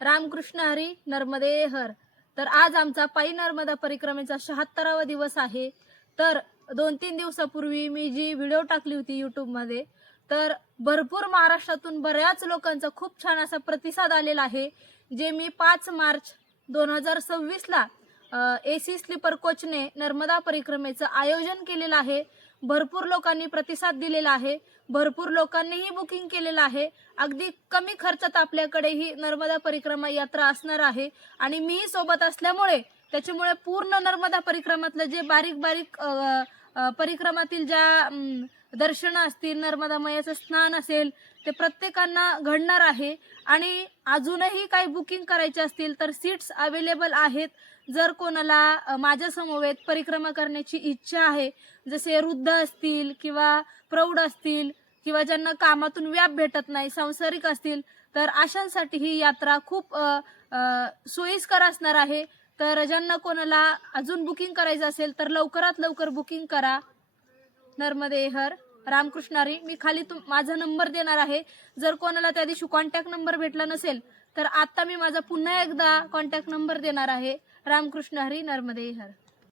रामकृष्ण हरी नर्मदे हर. तर आज आमचा पायी नर्मदा परिक्रमेचा 76वा दिवस आहे. तर 2-3 दिवसापूर्वी मी जी व्हिडिओ टाकली होती यूट्यूबमध्ये, तर भरपूर महाराष्ट्रातून बऱ्याच लोकांचा खूप छान असा प्रतिसाद आलेला आहे. जे मी 5 मार्च 2026ला AC स्लीपर कोचने नर्मदा परिक्रमेचं आयोजन केलेलं आहे. भरपूर लोकांनी प्रतिसाद दिलेला आहे. भरपूर लोकांनीही बुकिंग केलेलं आहे. अगदी कमी खर्चात आपल्याकडे ही नर्मदा परिक्रमा यात्रा असणार आहे आणि मीही सोबत असल्यामुळे त्याच्यामुळे पूर्ण नर्मदा परिक्रमातलं जे बारीक परिक्रमातील ज्या दर्शनं असतील, नर्मदा मैयाचं स्नान असेल, ते प्रत्येकांना घडणार आहे. आणि अजूनही काही बुकिंग करायचे असतील तर सीट्स अवेलेबल आहेत. जर कोणाला माझ्या समवेत परिक्रमा करण्याची इच्छा आहे, जसे वृद्ध असतील किंवा प्रौढ असतील किंवा ज्यांना कामातून व्याप भेटत नाही, सांसारिक असतील, तर अशांसाठी ही यात्रा खूप सोयीस्कर असणार आहे. तर ज्यांना कोणाला अजून बुकिंग करायचं असेल तर लवकरात लवकर बुकिंग करा. नर्मदे हर. रामकृष्ण हरी. मी खाली माझा नंबर देणार आहे. जर कोणाला त्या दिवशी कॉन्टॅक्ट नंबर भेटला नसेल तर आता मी माझा पुन्हा एकदा कॉन्टॅक्ट नंबर देणार आहे. रामकृष्ण हरी. नर्मदे हर.